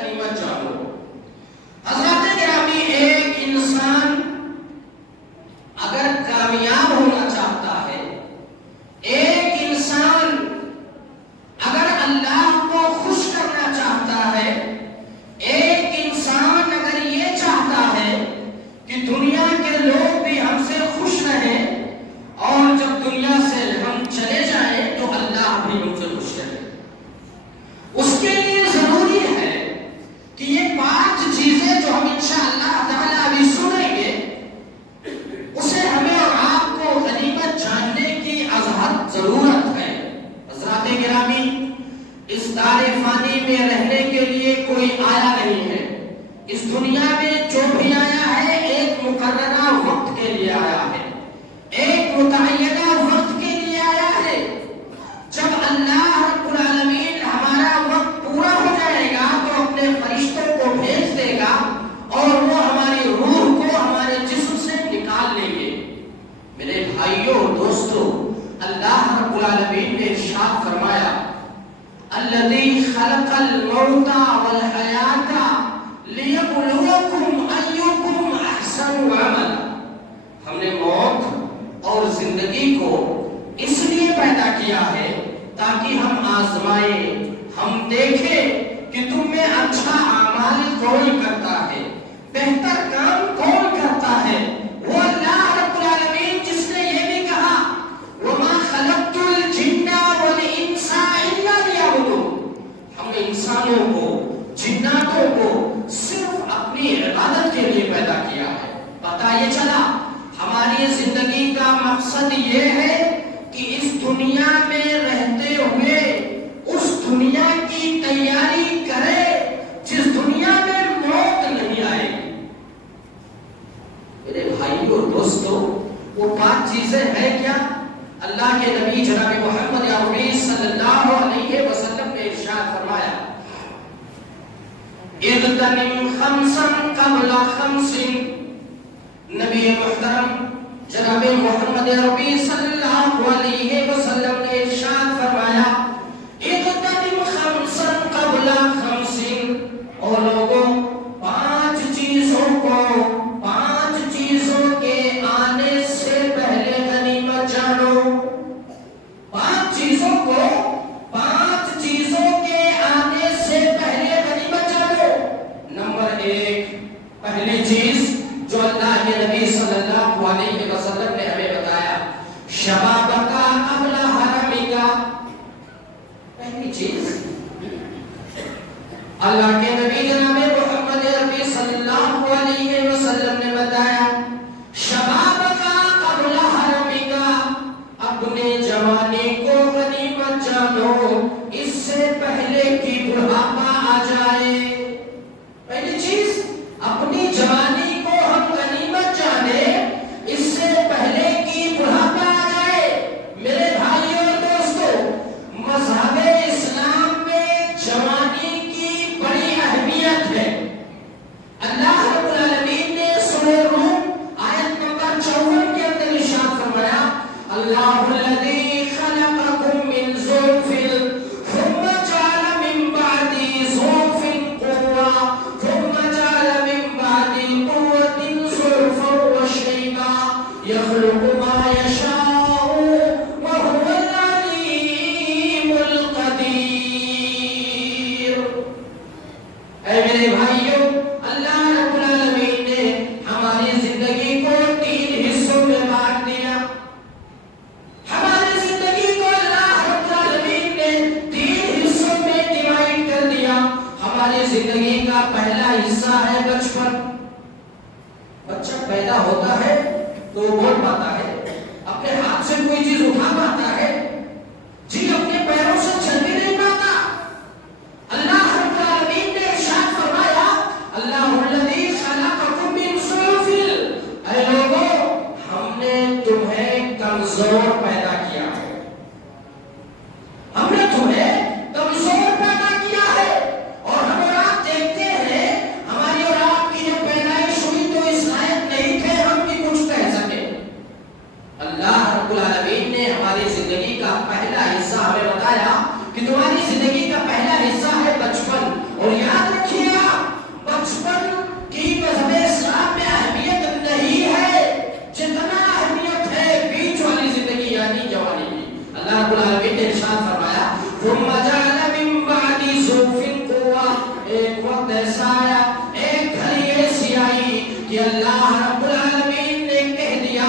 غنیمت جانو۔ حضرات گرامی، ایک انسان اگر کامیاب ہونا چاہتا ہے، ایک انسان اگر اللہ کو خوش کرنا چاہتا ہے، ایک انسان اگر یہ چاہتا ہے کہ دنیا کے لوگ بھی ہم سے خوش رہیں اور جب دنیا سے ہم چلے جائیں تو اللہ بھی ہم سے خوش رہے، اس کے لیے ضروری ہے کہ یہ 5 چیزیں جو ہم انشاءاللہ تعالیٰ ابھی سنیں گے، اسے ہمیں اور آپ کو غنیمت جاننے کی ازحد ضرورت ہے۔ حضرات گرامی، اس دار فانی میں رہنے کے لیے کوئی آیا نہیں ہے۔ اس دنیا میں جو بھی آیا ہے ایک مقررہ وقت کے لیے آیا ہے، ایک متعینہ وقت کے لیے آیا ہے۔ جب اللہ رب العالمین ہمارا وقت پورا ہو جائے گا تو اپنے فرشتوں کو بھیج دے گا اور وہ ہماری روح کو ہمارے جسم سے نکال لیں گے۔ میرے بھائیوں اور دوستوں، اللہ رب العالمین نے ارشاد فرمایا، الذی خلق الموت والحیات لیبلوکم ایکم احسن عملا۔ ہم نے موت اور زندگی کو اس لیے پیدا کیا ہے تاکہ ہم آزمائیں، ہم دیکھیں کہ تم میں اچھا اعمال کون کرتا ہے، بہتر کام کون کرتا ہے۔ وہ اللہ رب العالمین جس نے یہ بھی کہا، وَمَا خَلَقْتُ الْجِنَّ وَالْإِنسَ إِلَّا لِيَعْبُدُونِ۔ ہم نے انسانوں کو، جناتوں کو صرف اپنی عبادت کے لیے پیدا کیا ہے۔ پتہ یہ چلا ہماری زندگی کا مقصد یہ ہے کہ اس دنیا میں رہتے ہوئے اس دنیا کی تیاری کرے جس دنیا میں موت نہیں آئے گی۔ میرے بھائیوں اور دوستوں، وہ 5 چیزیں ہیں کیا؟ اللہ کے نبی جناب محمد عربی صلی اللہ علیہ وسلم نے ارشاد فرمایا، اغتنم خمسا قبل خمس۔ نبی محترم جناب محمد عربی صلی اللہ علیہ وسلم نے ارشاد فرمایا، اغتنم خمسا قبل خمس۔ اور لوگوں، 5 چیزوں کو 5 چیزوں کے آنے سے پہلے غنیمت جانو۔ 5 چیزوں کو 5 چیزوں کے آنے سے پہلے غنیمت جانو۔ نمبر 1، پہلی چیز جو اللہ کے نبی صلی اللہ علیہ وسلم نے ہمیں بتایا، شبابکا قبل حرمکا۔ پہلی چیز اللہ کے نبی جناب محمد عربی صلی اللہ علیہ وسلم نے بتایا، شبابکا قبل حرمکا، اپنے جوانی کو غنیمت جانو اس سے پہلے کہ بڑھاپا آ جائے۔ پہلی چیز، اپنی جوانی کو ہم غنیمت جانیں اس سے پہلے کہ بڑھاپا آ جائے۔ میرے بھائیوں اور دوستوں، مذہب اسلام میں جوانی کی بڑی اہمیت ہے۔ اللہ رب العالمین نے سورہ روم آیت نمبر 54 کے اندر ارشاد فرمایا، اللہ الذی خلقکم من ضعف ثم جعل من بعد ضعف قوة ثم جعل من بعد قوة ضعفا وشيبا يخلق ما يشاء وهو العليم القدير۔ اے میرے بھائیوں، اللہ رب العالمین نے ہماری زندگی کو 3 حصوں میں بانٹ دیا۔ ہماری زندگی کو اللہ رب العالمین نے 3 حصوں میں ڈیوائیڈ کر دیا۔ ہماری زندگی کا پہلا حصہ ہے بچپن۔ بچہ پیدا ہوتا ہے تو وہ بول پاتا ہے، اپنے ہاتھ سے کوئی چیز اٹھا پاتا ہے، جی اپنے پیروں سے چل بھی نہیں پاتا۔ اللہ رب العالمین نے ارشاد فرمایا، اللہ الذی خلقکم من ضعف۔ اے لوگوں، ہم نے تمہیں کمزور پیدا کیا ہے، ہم نے تمہیں کمزور پیدا کیا ہے۔ اور ہم اور آپ دیکھتے ہیں، ہماری اور آپ کی جب پیدائش ہوئی تو اس لائق نہیں تھے ہم بھی کچھ کہہ سکیں۔ اللہ رب العالمین نے ہماری ایسا آیا، ایک گھڑی ایسی آئی کہ اللہ رب العالمین نے کہہ دیا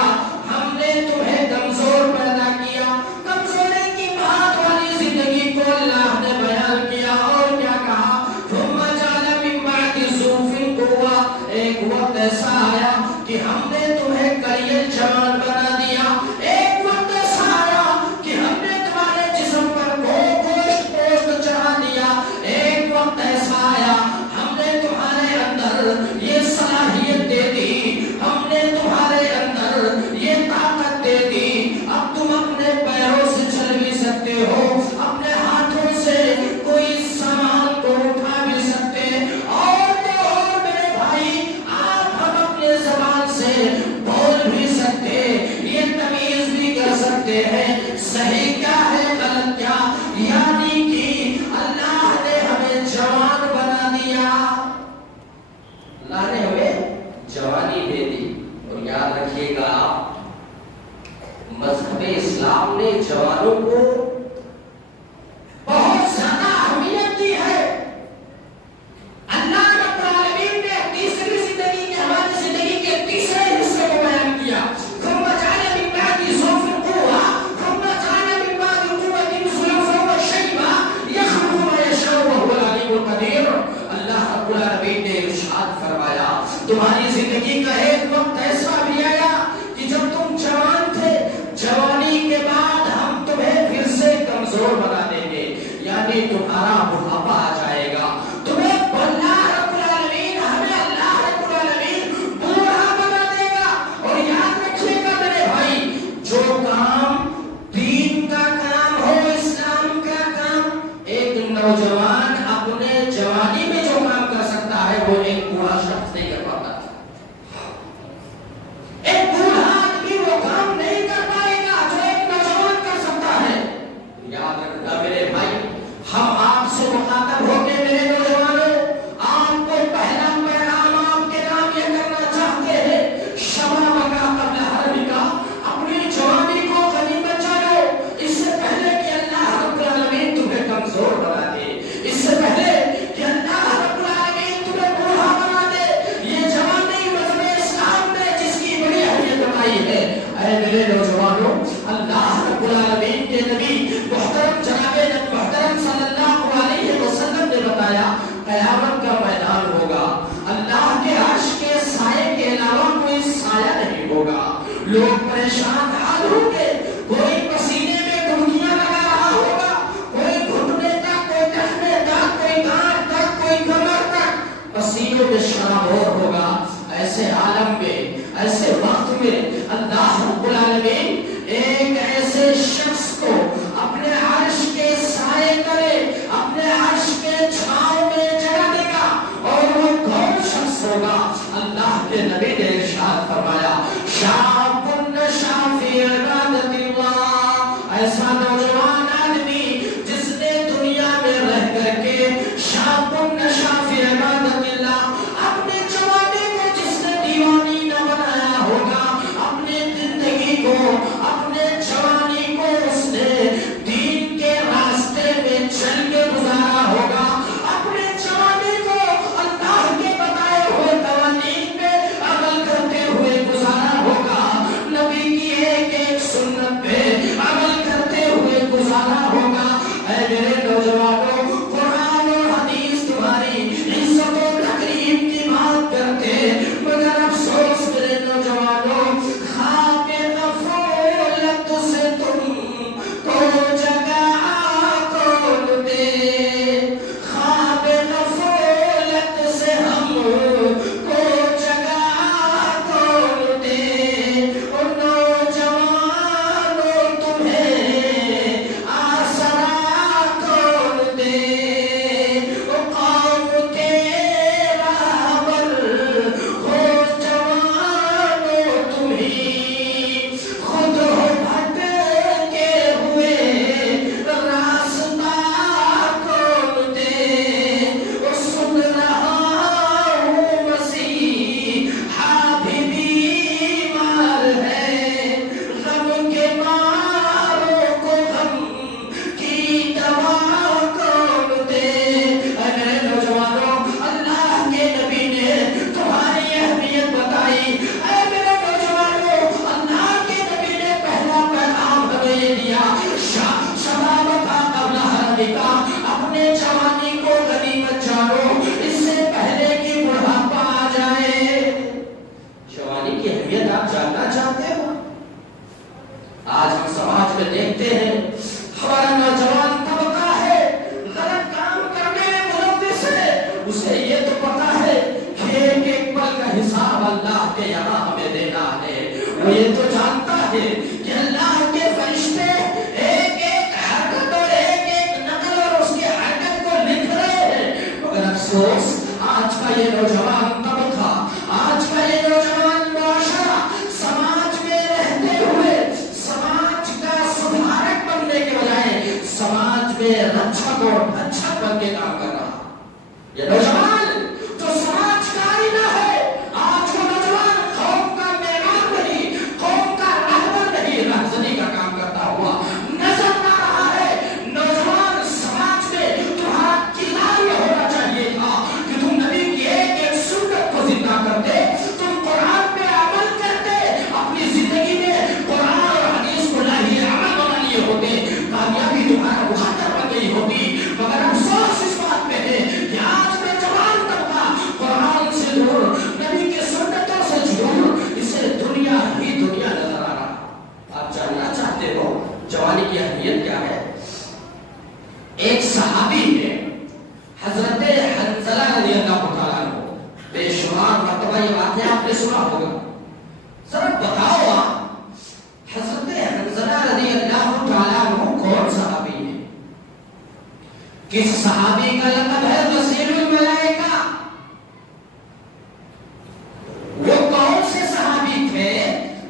ہم نے تمہیں کمزور پیدا کیا. کمزوری کی بات والی زندگی کو اللہ نے بیان کیا اور کیا کہا؟ ثم جعل من بعد ضعف قوة. ایک وقت ایسا آیا کہ ہم نے تمہیں کلیل جوان بنا دیا. ایک وقت ایسا آیا کہ ہم نے تمہارے جسم پر گوشت چڑھا دیا. ایک وقت ایسا آیا ہم نے تمہارے اندر یہ صلاحیت دے دی، ہم نے تمہارے اندر یہ طاقت دے دی. اب تم اپنے پیروں سے چل بھی سکتے ہو، اپنے ہاتھوں سے کوئی سامان کو اٹھا بھی سکتے، اور تو اور میرے بھائی آپ ہم اپنے زبان سے بول بھی سکتے، یہ تمیز بھی کر سکتے ہیں صحیح کیا ہے غلط کیا. یعنی کہ اللہ نے ہمیں جوان بنا دیا، اللہ نے ہمیں جوانی دے دی. اور یاد رکھیے گا مذہب اسلام نے جوانوں کو بہت زیادہ اہمیت دی ہے. اللہ رب العالمین نے تیسری زندگی کے ہماری زندگی کے تیسرے حصے کو بیان کیا. ثم جعل من بعد ضعف قوة ثم جعل من بعد قوة ضعفا وشيبا يخلق ما يشاء وهو العليم القدير. اللہ رب العالمین نے ارشاد فرمایا تمہاری زندگی کا ایک وقت ایسا بھی آیا کہ جب تم جوان تھے، جوانی کے بعد ہم تمہیں پھر سے کمزور بنا دیں گے، یعنی تمہارا بڑھاپا آ جائے گا. تمہیں اللہ رب العالمین ہمیں اللہ رب العالمین بوڑھا بنا دے گا. اور یاد رکھیے گا میرے بھائی، جو کام دین کا کام ہو، اسلام کا کام، ایک نوجوان اپنے جوانی میں جو کام کر سکتا ہے وہ ایک بوڑھا شخص نہیں کر پاتا. ایک بوڑھا آدمی وہ کام نہیں کر پائے گا جو ایک نوجوان کر سکتا ہے. یاد رکھنا میرے بھائی، ہم آپ سے مخاطب ہو کے میرے نوجوانوں، آپ کو پہلا پیغام آپ کے نام یہ کرنا چاہتے ہیں شبابک قبل حرمک. اپنی جوانی کو غنیمت جانو، اس سے پہلے کہ اللہ رب العالمین تمہیں کمزور بنا دے، اس سے پہلے کہ اللہ رب العالمین تمہیں بوڑھا بنا دے. یہ جوانی مذہب اسلام نے جس کی بڑی اہمیت بتائی ہے. اے میرے نوجوانوں، اللہ رب العالمین کے نبی محترم جناب محترم صلی اللہ علیہ وسلم نے بتایا قیامت کا میدان ہوگا، اللہ کے عرش کے سائے کے علاوہ کوئی سایہ نہیں ہوگا. لوگ پریشان حال ہوں گے، کوئی پسینے میں ڈبکیاں لگا رہا ہوگا، کوئی گھٹنے تک، کوئی ٹخنے تک، کوئی گانٹ تک، کوئی کمر تک پسینوں میں شرابور ہوگا. ایسے عالم میں، ایسے وقت میں اللہ رب العالمین ایک ایسے شخص کو اپنے عرش کے سائے تلے، اپنے عرش کے چھاؤں میں جگہ دے گا. اور وہ کون شخص ہوگا؟ اللہ کے نبی نے ارشاد فرمایا شاب نشا فی عبادت اللہ. ایسا نوجوان آدمی جس نے دنیا میں رہ کر کے شاب نشا فی عبادت اللہ، اپنے جوانی کو جس نے دیوانی نہ اسے یہ تو پتا ہے کہ ایک ایک پل کا حساب اللہ کے یہاں ہمیں دینا ہے. وہ یہ تو جانتا ہے کہ اللہ کے فرشتے ایک ایک حرکت اور ایک ایک نقل اور اس کی حرکت کو لکھ رہے ہیں. مگر افسوس آج کا یہ نوجوان طبقہ، آج کا یہ نوجوان معاشرہ سماج میں رہتے ہوئے سماج کا سدھارک بننے کے بجائے سماج میں رچھک اور بھچک بن کے کام کر رہا. یہ نوجوان جو سماج کا آئینہ ہے، آج وہ نوجوان قوم کا معمار نہیں، قوم کا رہبر نہیں، رہزنی کا کام کرتا ہوا نظر آ رہا ہے. نوجوان سماج میں تمہارا کردار یہ ہونا چاہیے تھا کہ تم نبی کی ایک ایک سنت کو زندہ کرتے، تم قرآن پہ عمل کرتے، اپنی زندگی میں قرآن اور حدیث کو لاہی عمل بنا لیے ہوتے، کامیابی تمہارا مخاطب بن گئی ہوتی. مگر افسوس اس بات پہ ہے کہ آج میں جوان طبقہ قرآن سے دور، نبی کے سنتوں سے دور، اسے دنیا ہی دنیا نظر آ رہا. آپ جاننا چاہتے ہو جوانی کی اہمیت کیا ہے؟ ایک صحابی نے حضرت حنظلہ رضی اللہ تعالیٰ عنہ، بے شمار مرتبہ یہ واقعہ آپ نے سنا ہوگا، ذرا بتاؤ آپ حضرت حنظلہ رضی اللہ تعالیٰ عنہ کون صحابی ہے؟ کس صحابی کا لقب ہے وسیل الملائکہ؟ وہ کون سے صحابی تھے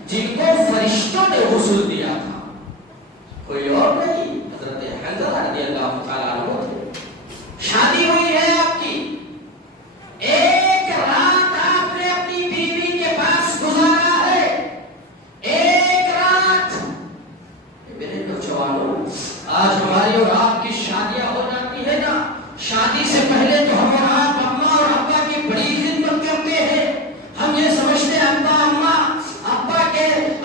جن کو فرشتوں نے غسل دیا تھا؟ کوئی اور نہیں، حضرت حنظلہ رضی اللہ تعالیٰ عنہ تھے. شادی ہوئی ہے آپ کی، ایک رات آپ نے اپنی بیوی کے پاس گزارا ہے، ایک رات. میرے نوجوانوں، آج ہماری اور آپ کی شادیاں ہو جاتی ہے نا، شادی سے پہلے تو ہم اور آپ اماں اور ابا کی بڑی خدمت کرتے ہیں. ہم یہ سمجھتے ہیں ابا اماں،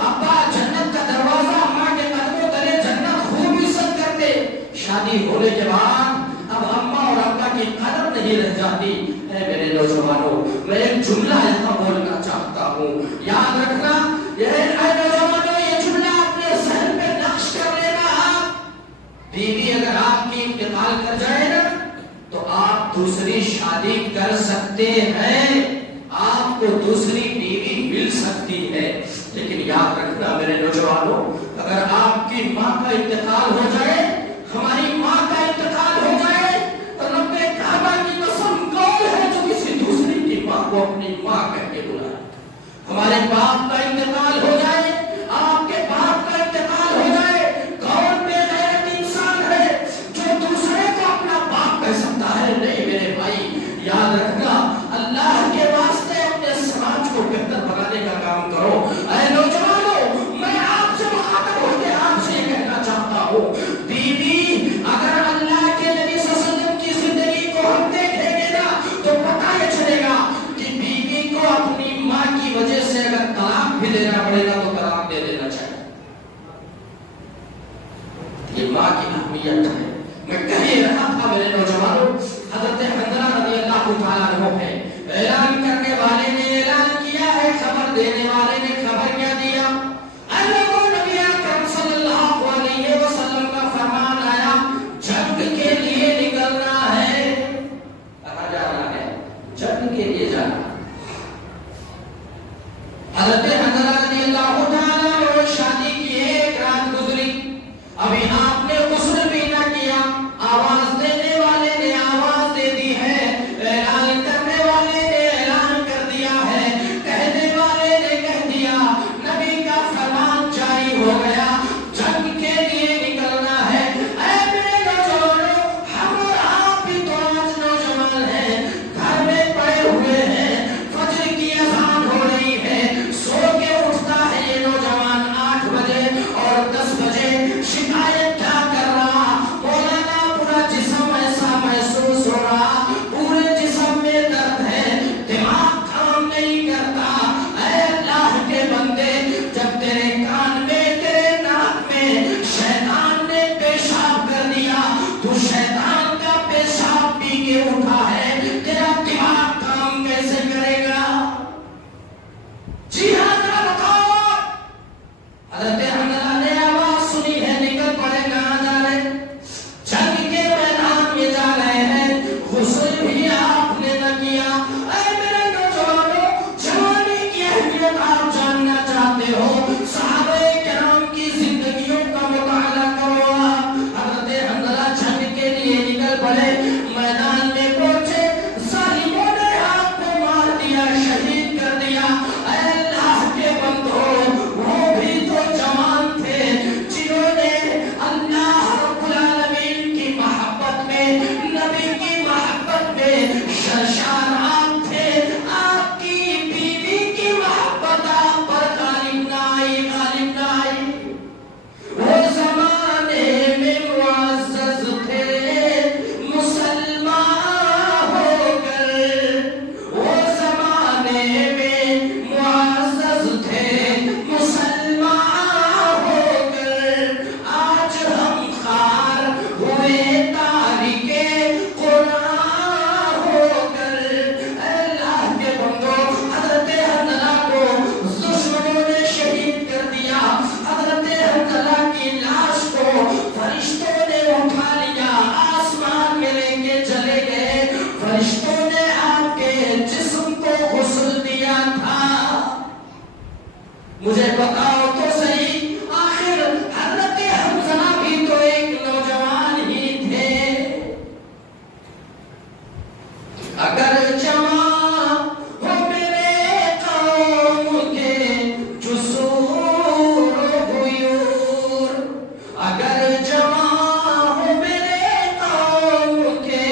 ابا جنت کا دروازہ، اماں کے قدموں تلے جنت خوب عزت کرتے. شادی ہونے کے بعد اب اماں اور ابا کی قدر نہیں رہ جاتی. اے میرے نوجوانوں، میں ایک جملہ یہاں بولنا چاہتا ہوں، یاد رکھنا. اے نوجوانوں، یہ جملہ اپنے ذہن پہ نقش کر لینا. آپ بیوی اگر آپ کی انتقال کر جائے نا تو آپ دوسری شادی کر سکتے ہیں، آپ کو دوسری بیوی مل سکتی ہے. لیکن یاد رکھنا میرے نوجوانوں، اگر آپ کی ماں کا انتقال ہو جائے، ہماری ماں کا انتقال ہو جائے، تو رب کعبہ کی قسم کون ہے جو کسی دوسری کی ماں کو اپنی ماں کہہ کے بلائے؟ ہمارے باپ کا انتقال ہو جائے، آپ کے باپ کا انتقال ہو جائے، کون بے غیرت انسان ہے جو دوسرے کو اپنا باپ کہہ سکتا ہے؟ نہیں میرے بھائی، یاد رکھنا، اللہ کے واسطے اپنے سماج کو بہتر بنانے کا کام کرو. اے نوجوانوں، میں آپ سے مخاطب ہو کے آپ سے یہ کہنا چاہتا ہوں، بیوی اگر اللہ کے نبی صلی اللہ علیہ وسلم کی زندگی کو ہم دیکھیں گے نا تو پتہ یہ چلے گا کہ بیوی کو اپنی ماں کی وجہ سے اگر طلاق بھی دینا پڑے گا تو طلاق دے دینا چاہیے. یہ ماں کی اہمیت ہے. میں کہہ رہا تھا میرے نوجوانوں، حضرت حنظلہ رضی اللہ تعالیٰ عنہ ہے. اعلان کرنے والے نے اعلان کیا ہے، خبر دینے والے نے خبر کیا دیا. اے لوگوں، نبی اکرم صلی اللہ علیہ وسلم کا فرمان آیا، جنگ کے لیے نکلنا ہے. کہاں جانا ہے؟ جنگ کے لیے جانا. حضرت حنظلہ رضی اللہ تعالیٰ عنہ شادی کی ایک رات گزری، ابھی آپ نے غسل بھی نہ کیا، آواز دینے والے نے آواز دے دی ہے، اعلان کرنے والے نے اعلان کر دیا ہے، کہنے والے نے کہہ دیا اگر جمع ہو میرے قوم کے جسور و غیور، اگر جمع ہو میرے قوم کے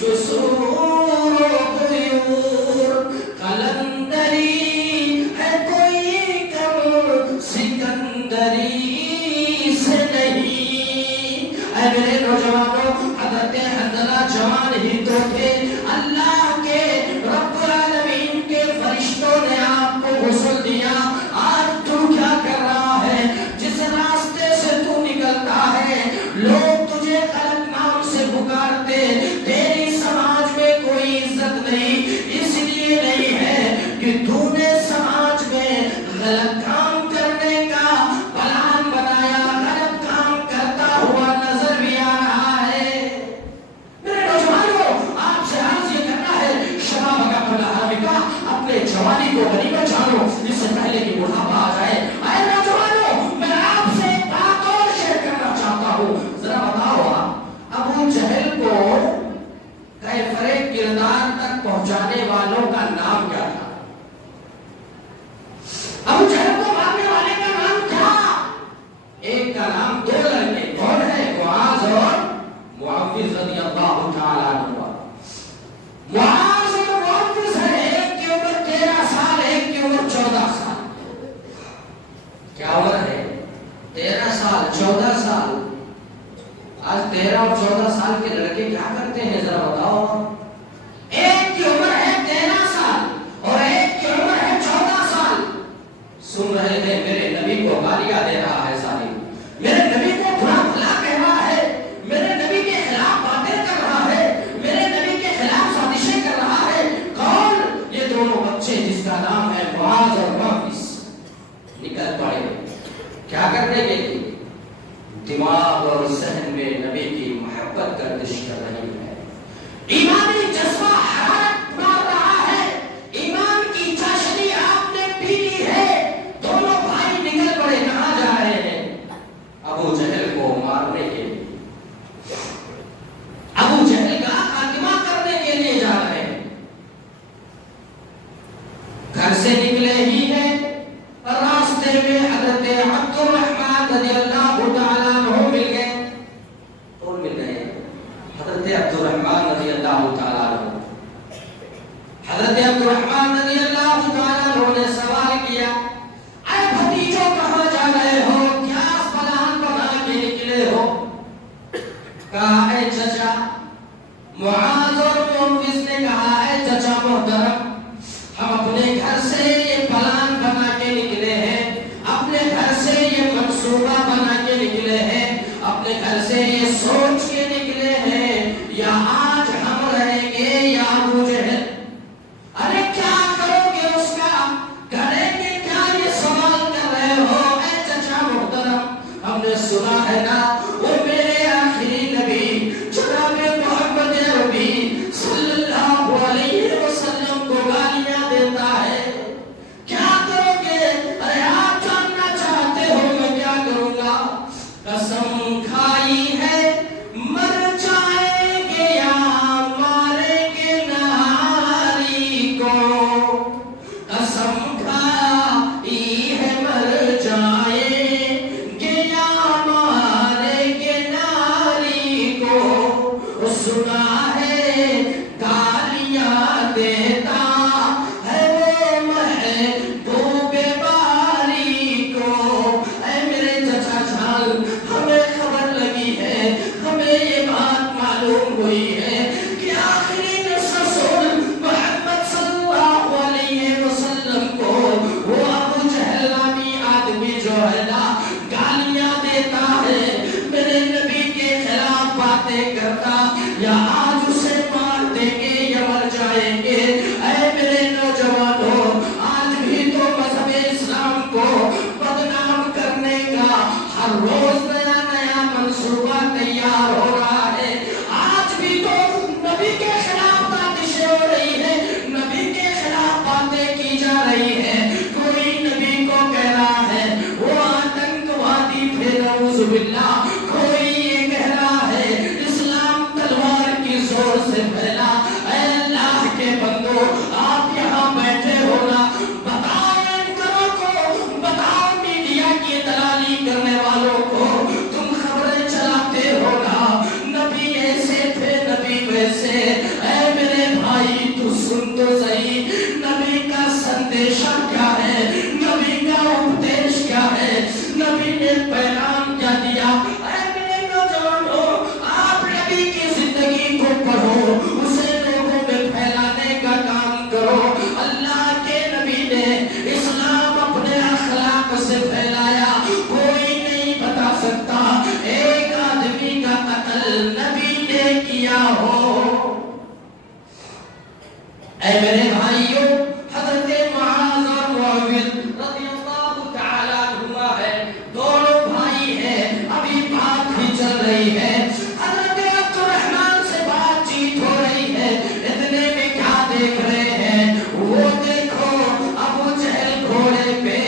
جسور و غیور، قلندری ہے کوئی کم سکندری سے نہیں۔ اے میرے نوجوانوں، حضرت حنظلہ جوان ہی تو تھے، اللہ کے رب العالمین کے فرشتوں نے آپ کو غسل دیا۔ آج تو کیا کر رہا ہے؟ جس راستے سے تو نکلتا ہے لوگ تجھے غلط نام سے پکارتے، تیری سماج میں کوئی عزت نہیں، اس لیے نہیں ہے کہ تو نے سماج میں غلط کام کرنے کا پلان بنایا، غلط کام کرتا ہوا نظر بھی آ رہا ہے۔ میرے نوجوانوں، آپ سے عرض یہ کرنا ہے، شباب کا پناہ کا اپنے جوانی کو غنیمت جانو، اس سے پہلے کہ بڑھاپا آ جائے۔ اے نوجوانوں، میں آپ سے ایک بات اور شیئر کرنا چاہتا ہوں۔ ذرا بتاؤ آپ، ابو جہل کو کیفر کردار تک پہنچانے والوں کا نام کیا تھا؟ ابو جہل کو مارنے والے کا نام کیا؟ ایک کا نام، دو لڑکے کون ہے؟ معاذ اور معوذ رضی اللہ تعالیٰ عنہ۔ معاذ اور معوذ ہے، ایک کی عمر 13 سال، ایک کی عمر 14 سال۔ کیا عمر ہے؟ 13 سال، 14 سال۔ آج 13 اور 14 سال کے لڑکے کیا کرتے ہیں ذرا بتاؤ؟ ایک کی عمر ہے 13 سال اور ایک کی عمر ہے 14 سال۔ سن رہے تھے میرے نبی کو گالیاں دے رہا ہے ساری، میرے نبی کو برا بھلا کہہ رہا ہے، میرے نبی کے خلاف باتیں کر رہا ہے، میرے نبی کے خلاف سازشیں کر رہا ہے۔ کون؟ یہ دونوں بچے جس کا نام ہے معاذ اور معوذ، نکل پڑے کیا کرنے کے لیے؟ دماغ اور ذہن میں نبی کی محبت گردش کر رہی ہے، ایمانی جذبہ حرارت مار رہا ہے، ایمان کی چاشنی آپ نے پی لی ہے۔ دونوں بھائی نکل پڑے، کہاں جا رہے ہیں؟ ابو جہل کو مارنے کے لیے، ابو جہل کا خاتمہ کرنے کے لیے جا رہے ہیں۔ گھر سے نکلے ہی ہیں، راستے میں حضرت عبد الرحمن رضی اللہ تعالیٰ عنہ مل گئے۔ کون مل گئے؟ حضرت عبد الرحمن رضی اللہ تعالیٰ عنہ۔ حضرت عبد الرحمن رضی اللہ تعالیٰ عنہ نے سوال کیا، اے بھتیجو کہاں جا رہے ہو؟ کیا پلان بنا کے نکلے ہو؟ کہا اے چچا، معاذ اور معوذ نے کہا اے چچا محترم، ہم اپنے گھر سے یہ پلان بنا کے نکلے ہیں، اپنے گھر سے یہ منصوبہ بنا کے نکلے ہیں، اپنے گھر سے یہ سوچ کے نکلے ہیں، یا آج ہم رہیں گے یا ابو جہل۔ ارے کیا کرو گے اس کا؟ کریں گے کیا اے میرے بھائیوں، حضرت معاذ اور معاویہ رضی اللہ تعالیٰ عنہما ہے، دونوں بھائی ہیں، ابھی بات بھی چل رہی ہے، حضرت عبد الرحمن سے بات چیت ہو رہی ہے، اتنے میں کیا دیکھ رہے ہیں؟ وہ دیکھو ابو جہل گھوڑے پہ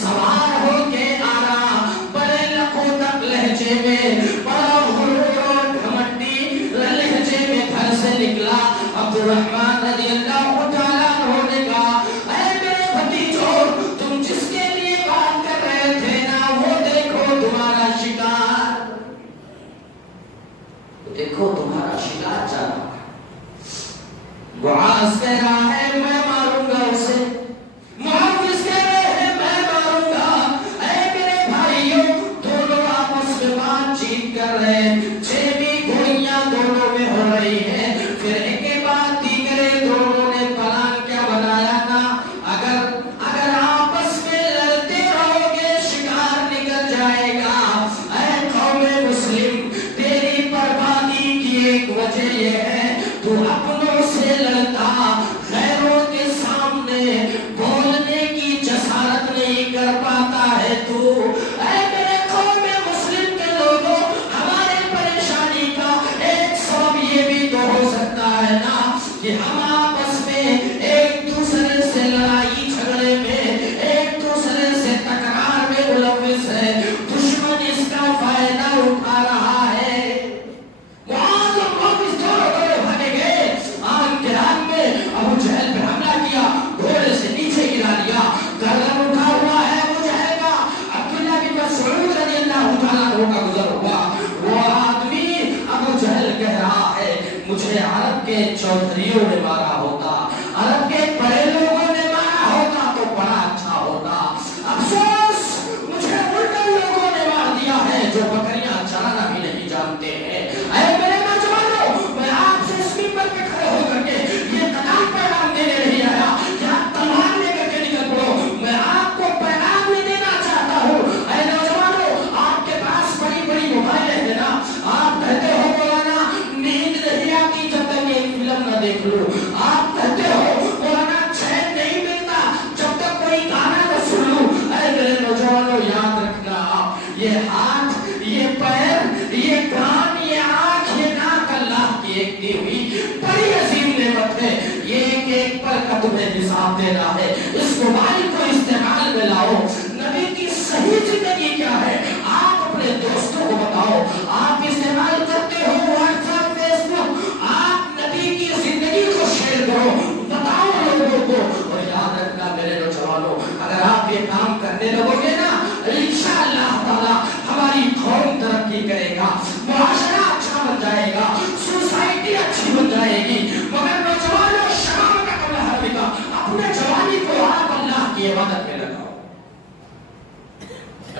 سوار ہو کے آ رہا، بڑے لقوتک لہجے میں، بڑا غرور اور گھمنڈی لہجے میں گھر سے نکلا۔ عبد الرحمن رضی اللہ تعالیٰ عنہ نے کہا، اے میرے بھتیجو، تم جس کے لیے بات کر رہے تھے نا، وہ دیکھو تمہارا شکار، دیکھو تمہارا شکار چل رہا ہے۔ معاذ کہہ رہا ہے میں ماروں گا اسے، معاویہ کہہ رہے ہیں میں ماروں گا۔ اے میرے بھائیوں، دونوں آپس میں بات چیت کر رہے ہیں، چھیمی گوئیاں دونوں میں ہو رہی ہیں۔ پھر ایک بات دیگرے دونوں نے پلان کیا بنایا تھا، اگر آپس میں لڑتے رہو گے شکار نکل جائے گا۔ اے قوم مسلم، تیری بربادی کی ایک وجہ یہ ہے تو اپنوں سے لڑتا، غیروں کے سامنے بولنے کی جسارت نہیں کر پاتا ہے تو۔ اے میرے قوم مسلم کے لوگوں، ہمارے پریشانی کا ایک سبب یہ بھی تو ہو سکتا ہے نا کہ ہم آپس میں ایک دوسرے سے لڑائی جھگڑے میں، ایک دوسرے سے تکرار میں ملوث ہے، دشمن اس کا فائدہ اٹھا رہا ہے۔ معاذ اور معاویہ دونوں بھاگے گئے، آن کے رات میں ابو جہل پہ حملہ کیا، گھوڑے سے نیچے گرا لیا، گردن اٹھا ہوا ہے ابو جہل کا۔ عبداللہ بن مسعود رضی اللہ تعالیٰ عنہ کا گزر ہوا، وہ آدمی ابو جہل کہہ رہا ہے مجھے عرب کے چودھریوں نے مارا ہوتا، عرب کے بڑے لوگوں نے مارا ہوتا تو بڑا اچھا ہوتا، افسوس مجھے الٹے لوگوں نے مار دیا ہے جو بکریاں چرانا بھی نہیں جانتے ہیں۔ اے میرے نوجوانوں، میں آپ سے اس منبر پہ کھڑے ہو کر کے یہ قدام پیغام دینے نہیں آیا کہ آپ تلوار لے کر کے نکل پڑو، میں آپ کو پیغام بھی دینا چاہتا ہوں۔ اے نوجوانوں، آپ کے پاس بڑی بڑی موبائلیں ہیں نا، آپ کہتے ہو مولانا نیند نہیں آتی جب تک ایک فلم نہ دیکھ لوں، آپ کہتے ہو مولانا چین نہیں ملتا جب تک کوئی گانا نہ سن لوں۔ اے میرے نوجوانوں، یاد رکھنا، یہ ہاتھ، یہ پیر، یہ کان، یہ آنکھ، یہ ناک اللہ کی ایک دی ہوئی بڑی عظیم نعمت ہے، یہ ایک ایک پر کا تمہیں حساب دینا ہے۔ اس موبائل کو استعمال میں لاؤ۔ نبی کی صحیح زندگی کیا ہے آپ اپنے دوستوں کو بتاؤ، آپ استعمال کرتے ہو واٹس ایپ، فیس بک، آپ نبی کی زندگی کو شیئر کرو، بتاؤ لوگوں کو۔ اور یاد رکھنا میرے نوجوانوں، اگر آپ یہ کام کرنے لگو گے نا، انشاءاللہ تعالی ہماری قوم ترقی کرے گا، معاشرہ اچھا بن جائے گا، سوسائٹی اچھی بن جائے گی۔ مگر نوجوانوں، شباب کا قبل حرم کا، اپنے جوانی کو آپ اللہ کی عبادت میں لگاؤ،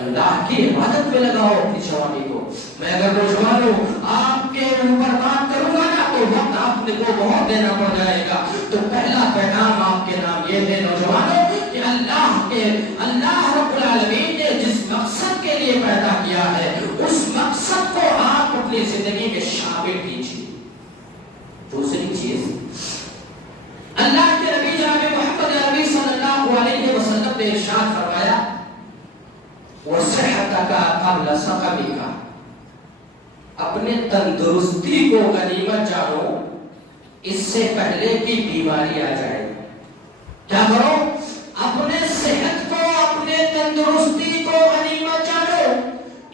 اللہ کی عبادت میں لگاؤ اپنی جوانی کو۔ میں اگر نوجوانوں آپ کے اوپر بات کروں گا نا تو وقت آپ کو بہت دینا پڑ جائے گا۔ تو پہلا پیغام آپ کے نام یہ ہے نوجوانوں کہ اللہ رب العالمین نے جس مقصد کے لیے پیدا کیا ہے اس مقصد کو آپ اپنی زندگی میں شامل کیجیے۔ دوسری چیز، اللہ کے نبی جناب محمد عربی صلی اللہ علیہ وسلم نے ارشاد فرمایا وَصِحَّتَكَ قَبْلَ سَقَمِكَ، اپنے تندرستی کو غنیمت جانو اس سے پہلے کہ بیماری آ جائے۔ کیا کرو؟ اپنے صحت کو، اپنے تندرستی کو غنیمت جانو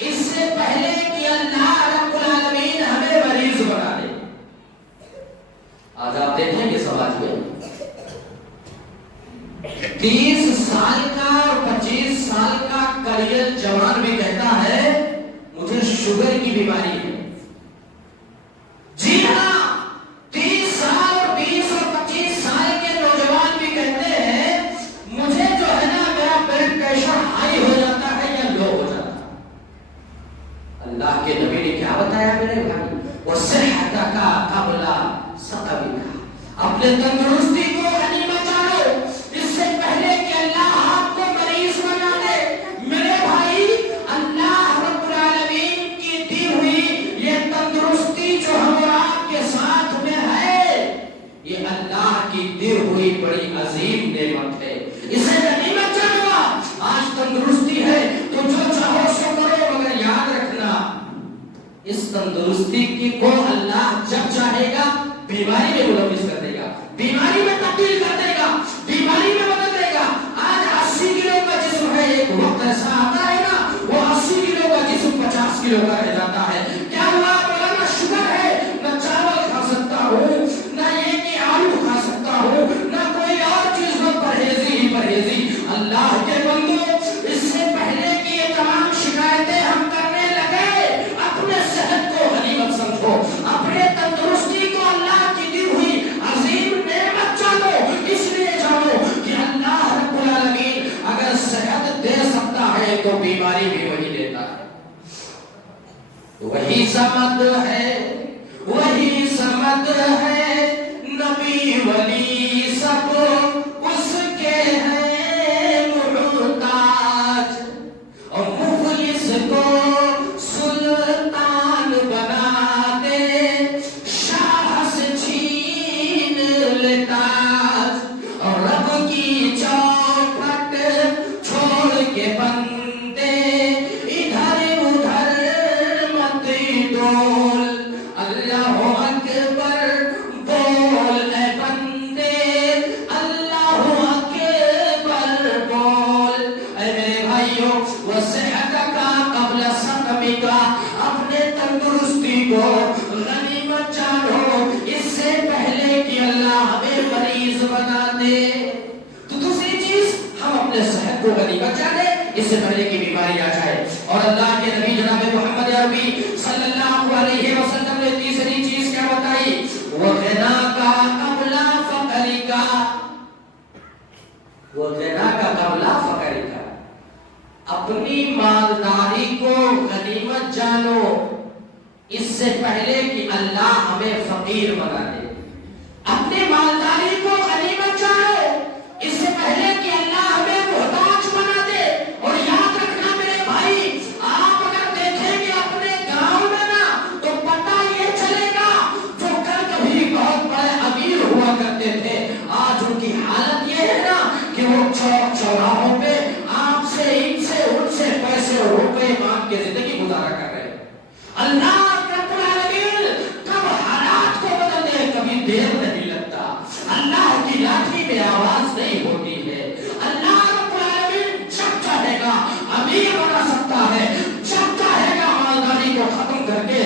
اس سے پہلے کہ اللہ رب العالمین ہمیں مریض بنا دے۔ آج آپ دیکھیں گے سماج میں 30 سال کا اور 25 سال کا کریل جوان بھی کہتا ہے مجھے شوگر کی بیماری ہے۔ جی ہاں، 30 سال اور 20 اور 25 سال کے نوجوان بھی کہتے ہیں مجھے جو ہے نا میرا بلڈ پریشر ہائی ہو جاتا ہے یا لو ہو جاتا ہے۔ اللہ کے نبی نے کیا بتایا میرے بھائی؟ وَصِحَّتَكَ قَبْلَ سَقَمِكَ، اپنے تندرستی کو غنیمت جانو اس سے پہلے کہ اللہ آپ کو مریض بنا دے۔ میرے بھائی، اللہ رب العالمین کی دی ہوئی یہ تندرستی جو ہم اور آپ کے ساتھ میں ہے، یہ اللہ کی دی ہوئی بڑی عظیم نعمت ہے، اسے غنیمت جانو۔ آج تندرستی ہے تو جو چاہو سو کرو، مگر یاد رکھنا اس تندرستی کی کو اللہ جب چاہے گا بیماری میں ملوث کر دے گا، بیماری میں تبدیل کر دے گا، بیماری میں بدل دے گا۔ آج 80 کلو کا جسم ہے، ایک وقت ایسا آتا ہے نا وہ 80 کلو کا جسم 50 کلو کا رہ جاتا ہے۔ کیا ہوا؟ مولانا شوگر ہے، نہ چاول کھا سکتا ہوں، نہ یہ کہ آلو کھا سکتا ہوں، نہ کوئی اور چیز، میں پرہیزی ہی پرہیزی۔ اللہ کے بندو، اس سے پہلے کہ یہ تمام شکایتیں ہم کرنے لگے، اپنے صحت کو غنیمت سمجھو، اپنے تندرستی کو اللہ کی دی ہوئی عظیم نعمت جانو۔ اس لیے جانو کہ اللہ رب العالمین اگر صحت دے سکتا ہے تو بیماری بھی وہی دیتا ہے، وہی سمد ہے، وہی سمد ہے، نبی ولی سب اس کے ہیں محتاج، اور مفلس کو سلطان بنا دے، شاہ سے چھین لے تاج، اور رب کی چوکھٹ چھوڑ کے بندے ادھر ادھر مت ڈول، اللہ اکبر بول اے بندے، اللہ اکبر بول۔ اے میرے بھائیوں، وصحت کا قبل سقم کا، اپنے تندرستی کو غنیمت جانو، اس سے پہلے کہ اللہ ہمیں مریض بنا دے۔ تو دوسری چیز، ہم اپنے صحت کو غنیمت جانے اس سے پہلے کہ بیماری آ جائے۔ اور اللہ کے نبی جناب محمد عربی صلی اللہ علیہ وسلم نے تیسری چیز کیا بتائی؟ وغنا کا قبل فقر کا، وغنا کا قبل فقر کا، اپنی مالداری کو غنیمت جانو اس سے پہلے کہ اللہ ہمیں فقیر بنا دے۔ اپنی مالداری کو غنیمت جانو اس سے پہلے کہ اللہ ہمیں محتاج بنا دے۔ اور یاد رکھنا میرے بھائی، آپ اگر دیکھیں گے اپنے گاؤں میں نا تو پتہ یہ چلے گا جو کل کبھی بہت بڑے امیر ہوا کرتے تھے، آج ان کی حالت یہ ہے نا کہ وہ چوک چوراہوں پہ آپ سے ان سے پیسے اور روپے مانگ کے زندگی گزارا کر رہے ہیں۔ اللہ رب العالمین کب حالات کو بدل دے کبھی دیر نہیں لگتا، اللہ کی لاٹھی میں آواز نہیں ہوتی ہے۔ اللہ رب العالمین جب چاہے گا امیر بنا سکتا ہے، جب چاہے گا مالداری کو ختم کر کے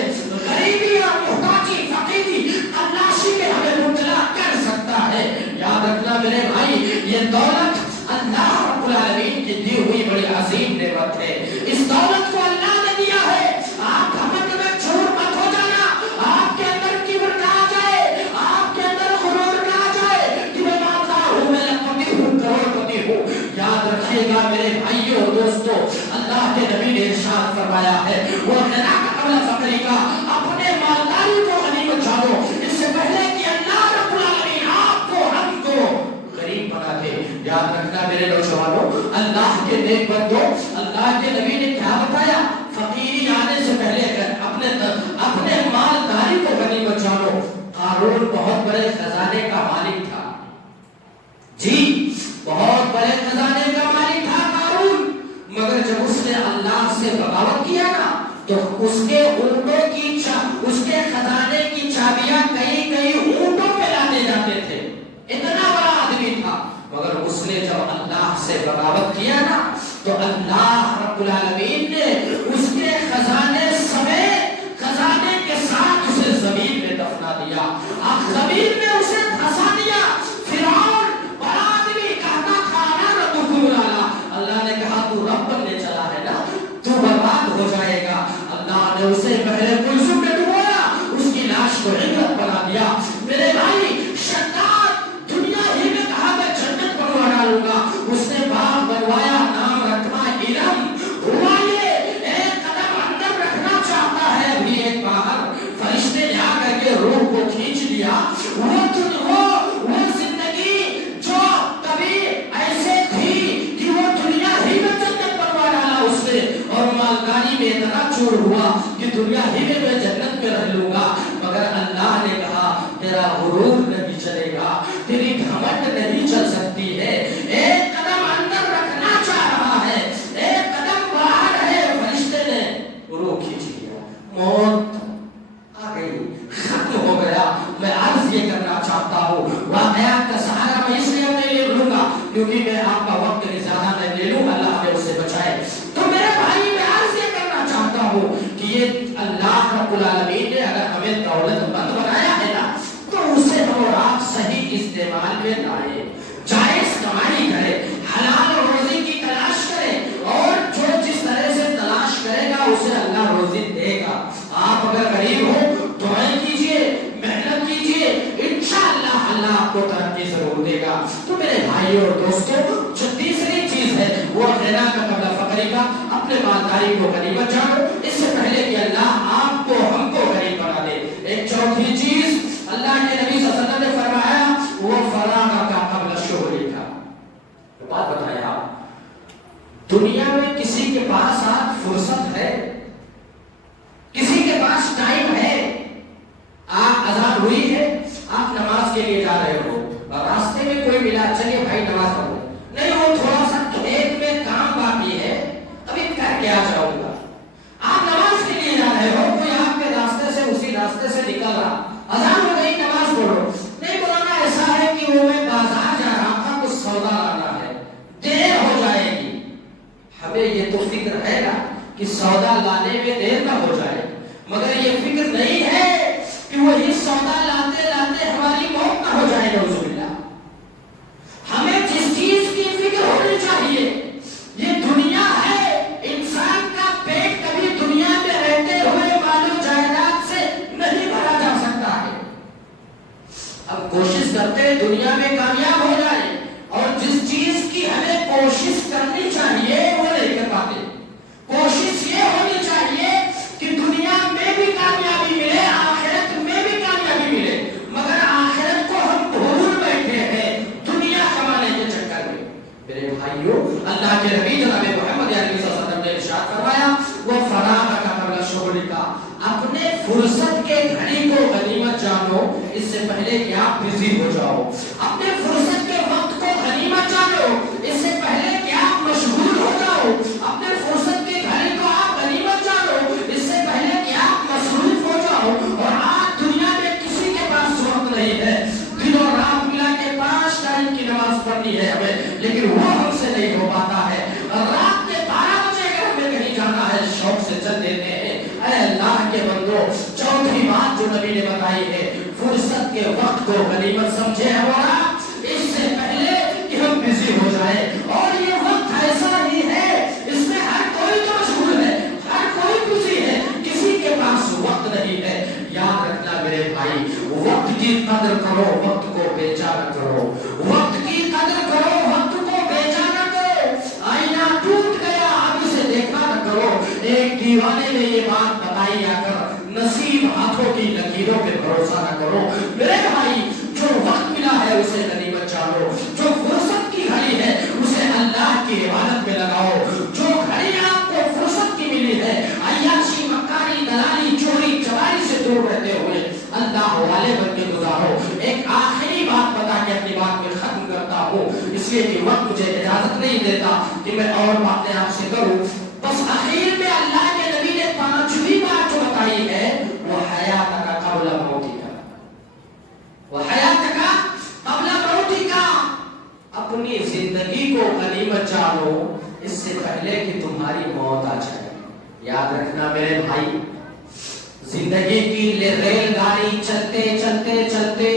غریبی اور محتاجی فقیری تلاشی میں ہمیں مبتلا کر سکتا ہے۔ یاد رکھنا میرے بھائی، یہ دولت اللہ رب العالمین کی دی ہوئی بڑی عظیم نعمت ہے۔ اس دولت کو اللہ نے دیا ہے، آپ گھمنڈ میں چور مت ہو جانا، آپ کے اندر کبر نہ آ جائے، آپ کے اندر غرور نہ آ جائے کہ میں مالدار ہوں، میں لکھپتی ہوں، کروڑپتی ہوں۔ یاد رکھیے گا میرے بھائیوں دوستو، اللہ کے نبی نے ارشاد فرمایا ہے وہ غنا کا قبل فقر کا، اپنے مالداری کو غنیمت جانو اس سے پہلے کہ اللہ رب العالمین آپ کو ہم کو غریب بنا دے۔ یاد رکھنا میرے نوجوانوں، اللہ کے نیک بندو، اللہ کے نبی نے کیا بتایا؟ فقیری آنے سے پہلے اپنے مالداری کو غنیمت جانو۔ قارون بہت بڑے خزانے کا مالک تھا، جی بہت بڑے خزانے کا مالک تھا قارون، مگر جب اس نے اللہ سے بغاوت کیا نا تو اس کے اونٹوں کی اس کے خزانے کی چابیاں کئی اونٹوں پہ لاتے جاتے تھے، اتنا بڑا آدمی تھا، مگر اس نے جب اللہ سے بغاوت کیا نا تو اللہ رب العالمین نے اس کے خزانے سمیت خزانے کے ساتھ اسے زمین میں دفنا دیا، زمین میں اسے دھسا دیا۔ فرعون بڑا آدمی کہتا تھا نا ربکم الاعلی، اللہ نے کہا تو رب بننے چلا ہے نا تو برباد ہو جائے گا۔ اللہ نے اسے پہلے کلثوم میں ڈبویا، اس کی لاش کو عبرت بنا دیا۔ میرے بھائی، شداد دنیا ہی میں کہا میں جنت بنوا ڈالوں گا، اس نے باغ بنوایا، نام رکھا علم، ہوا یہ ایک قدم اندر رکھنا چاہتا ہے ابھی ایک باہر، فرشتے نے آ کر کے روح کو کھینچ لیا۔ وہ زندگی جو کبھی ایسے تھی کہ وہ دنیا ہی میں جنت بنوا ڈالا اس نے، اور مالداری میں اتنا چور ہوا کہ دنیا ہی میں جنت میں رہ لوں گا، مگر اللہ نے کہا تیرا غرور نہیں چلے گا، تیری گھمنڈ نہیں چل سکتی ہے. ایک قدم اندر رکھنا چاہ رہا ہے, ایک قدم باہر ہے, فرشتے نے روح کھینچ لیا, موت آ گئی, ختم ہو گیا. میں عرض یہ کرنا چاہتا ہوں, واقعات کا سہارا میں اس لیے نہیں لے لوں گا کیونکہ میں آپ کا وقت زیادہ نہیں لے لوں, اللہ نے اسے بچائے. تو میرے بھائی میں عرض یہ کرنا چاہتا ہوں کہ یہ اللہ رب العالمین نے اگر ہمیں دولت مند بنایا ہے نا, تو اسے ہم اور آپ صحیح استعمال میں لائے, جائز کمائی کرے, حلال روزی کی تلاش کرے, اور جو جس طرح سے تلاش کرے گا اسے اللہ روزی دے گا. آپ اگر غریب ہو دعائیں کیجئے, محنت کیجئے, انشاءاللہ اللہ آپ کو ترقی ضرور دے گا. تو میرے بھائیوں اور دوستوں, جو تیسری چیز ہے وہ غنا کا قبل فقری کا, اپنے مالداری کو غنیمت جانو اس سے پہلے کہ اللہ آپ کو ہم کو غریب بنا دے. ایک چوتھی چیز اللہ کے نبی صلی اللہ علیہ وسلم نے فرمایا وہ فراغ کا قبل شغل کا. بات بتایا, دنیا میں کسی کے پاس آج فرصت ہے, کسی کے پاس ٹائم ہے, آپ اذان ہوئی ہے, آپ نماز کے لیے جا رہے ہو, راستے میں کوئی ملا, چلیے بھائی نماز پڑھو, نہیں وہ تھوڑا سا کھیت میں کام باقی ہے ابھی کر کے آ جاؤں گا. آپ نماز کے لیے جا رہے ہو, کوئی آپ کے راستے سے اسی راستے سے نکل رہا, اذان ہو گئی نماز پڑھو, نہیں بولانا ایسا ہے کہ وہ میں بازار جا رہا تھا کچھ سودا لانا ہے, دیر ہو جائے گی. ہمیں یہ تو فکر ہے نا کہ سودا لانے میں دیر نہ ہو جائے, مگر یہ فکر نہیں ہے کہ وہی سودا لاتے لاتے ہماری موت نہ ہو جائے. نعوذ باللہ. ہمیں جس چیز کی فکر ہونی چاہیے, یہ دنیا ہے, انسان کا پیٹ کبھی دنیا میں رہتے ہوئے مال و جائیداد سے نہیں بھرا جا سکتا ہے. ہم کوشش کرتے ہیں دنیا میں کامیاب ہو جائے, اور جس چیز کی ہمیں کوشش کرنی چاہیے وہ نہیں کر پاتے. کوشش یہ ہونی چاہیے کہ دنیا میں بھی کامیابی ملے, آخرت میں بھی کامیابی ملے, مگر آخرت کو ہم بھول بیٹھے ہیں دنیا کمانے کے چکر میں. میرے بھائیوں, اللہ کے نبی جناب محمد علیہ وسلم نے ارشاد فرمایا وہ فراغ کا قبل شغل کا, اپنے فرصت کے گھڑی کو غنیمت جانو اس سے پہلے کہ آپ بزی ہو جاؤ. اپنے فرصت کے وقت کو غنیمت جانو اس سے پہلے کہ آپ مشغول ہو جاؤ. اپنے فرصت کے گھڑی کو آپ غنیمت جانو اس سے پہلے کہ آپ مصروف ہو جاؤ. اور آج دنیا میں کسی کے پاس وقت نہیں ہے, دن اور رات ملا کے 5 ٹائم کی نماز پڑھنی ہے ہمیں, لیکن وہ ہم سے نہیں ہو پاتا ہے. رات کے 12 بجے اگر ہمیں کہیں جانا ہے شوق سے چل دیتے ہیں. اے اللہ کے بندو, چوتھی بات جو نبی نے بتائی ہے, فرصت کے وقت کو غنیمت سمجھے ہمارا اس سے پہلے کہ ہم بزی ہو جائے. اور یہ وقت ایسا ہی ہے, اس میں ہر کوئی تو مشغول ہے, ہر کوئی بزی ہے, کسی کے پاس وقت نہیں ہے. یاد رکھنا میرے بھائی, وقت کی قدر کرو, وقت کو بیچا نہ کرو. وقت کی قدر کرو, وقت کو بیچا نہ کرو. آئینہ ٹوٹ گیا, اب اسے دیکھا نہ کرو. ایک دیوانے نے یہ بات بتائی آ کر, نصیب ہاتھوں کی لکیروں پہ بھروسہ نہ کرو. میرے بھائی, جو وقت ملا ہے اسے غنیمت جانو, جو فرصت کی گھڑی ہے اسے اللہ کی عبادت میں لگاؤ. جو گھڑی آپ کو فرصت کی ملی ہے, عیاشی, مکاری, دلالی, چوری چواری سے دور رہتے ہوئے اللہ والے بن کے گزارو. ایک آخری بات بتا کے اپنی بات میں ختم کرتا ہوں, اس لیے کہ وقت مجھے اجازت نہیں دیتا کہ میں اور باتیں آپ سے کروں. بس آخر میں اللہ کے نبی نے 5ویں بات جو بتائی ہے وہ حیات کا قبل موتی کا, وہ حیات کا قبل موتی کا. اپنی زندگی کو غنیمت جانو اس سے پہلے کہ تمہاری موت آ جائے. یاد رکھنا میرے بھائی, زندگی کی ریل گاڑی چلتے چلتے چلتے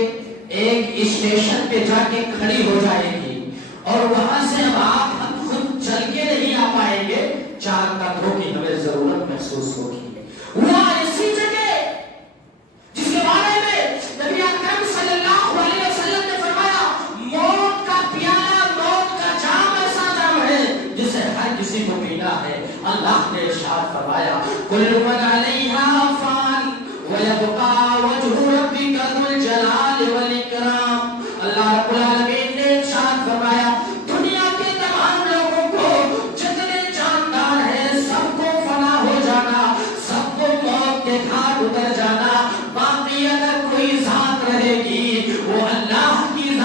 ایک اسٹیشن پہ جا کے کھڑی ہو جائے گی, اور وہاں سے اب آپ ہم خود چل کے نہیں آ پائیں گے, 4 قدموں کی ہمیں ضرورت محسوس ہوگی. وہ ایسی جگہ جس کے بارے میں نبی اکرم صلی اللہ علیہ وسلم نے فرمایا, موت کا پیالہ, موت کا جام ایسا جام ہے جسے ہر کسی کو پینا ہے. اللہ نے ارشاد فرمایا کل من علیہا فان ویبقى وجہ ربک ذو الجلال والاکرام. اللہ رب العالمین نے ارشاد فرمایا دنیا کے تمام لوگوں کو, جتنے جاندار ہیں سب کو فنا ہو جانا, سب کو موت کے گھاٹ اتر جانا, باقی اگر کوئی ذات رہے گی وہ اللہ کی ذات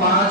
5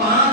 5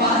5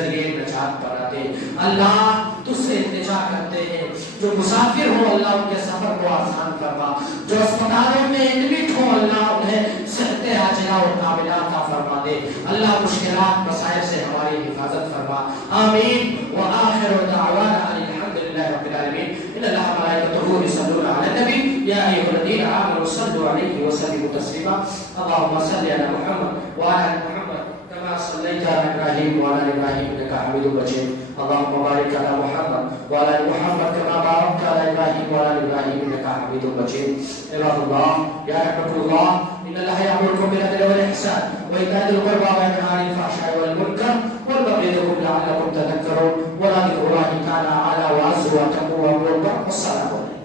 ذریعے نجات بنا دے۔ اللہ تجھ سے التجا کرتے ہیں جو مسافر ہو اللہ ان کے سفر کو آسان فرما، جو اسپتالوں میں ایڈمٹ ہو اللہ انہیں صحت عاجلہ اور قابلہ عطا فرما دے۔ اللہ مشکلات مسائل سے ہماری حفاظت فرما، آمین۔ وآخر دعوانا الحمدللہ رب العالمین۔ ان اللہ ملائکتہ یصلون علی النبی یا ایھا الذین آمنوا صلوا علیہ وسلموا تسلیما۔ اللهم صل علی محمد وعلی آل محمد كما صليت على ابراهيم وعلى ال ابراهيم انك حميد مجيد اللهم بارك على محمد وعلى ال محمد كما باركت على ابراهيم وعلى ال ابراهيم انك حميد مجيد عباد الله يا رحمة الله ان الله يأمركم بالعدل والإحسان وإيتاء ذي القربى وينهى عن الفحشاء والمنكر والبغي يعظكم لعلكم تذكرون ولذكر الله تعالى أعلى وأعز وأتم وأبلغ والسلام عليكم۔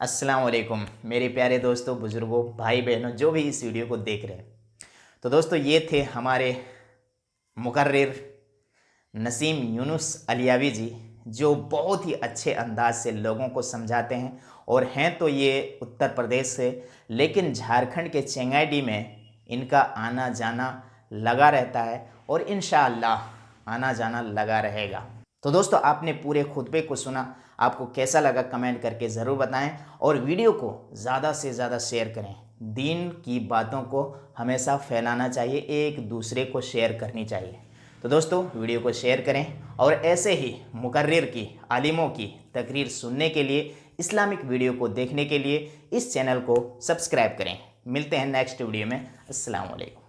السلام علیکم میرے پیارے دوستوں، بزرگوں، بھائی بہنوں، جو بھی اس ویڈیو کو دیکھ رہے ہیں۔ تو دوستو یہ تھے ہمارے مقرر نسیم یونس علیوی جی، جو بہت ہی اچھے انداز سے لوگوں کو سمجھاتے ہیں، اور ہیں تو یہ اتر پردیش سے، لیکن جھارکھنڈ کے چنگائی میں ان کا آنا جانا لگا رہتا ہے، اور انشاءاللہ آنا جانا لگا رہے گا۔ تو دوستو آپ نے پورے خطبے کو سنا، آپ کو کیسا لگا کمنٹ کر کے ضرور بتائیں، اور ویڈیو کو زیادہ سے زیادہ شیئر کریں۔ دین کی باتوں کو ہمیشہ پھیلانا چاہیے، ایک دوسرے کو شیئر کرنی چاہیے۔ تو دوستو ویڈیو کو شیئر کریں، اور ایسے ہی مقرر کی، عالموں کی تقریر سننے کے لیے، اسلامک ویڈیو کو دیکھنے کے لیے اس چینل کو سبسکرائب کریں۔ ملتے ہیں نیکسٹ ویڈیو میں۔ السلام علیکم۔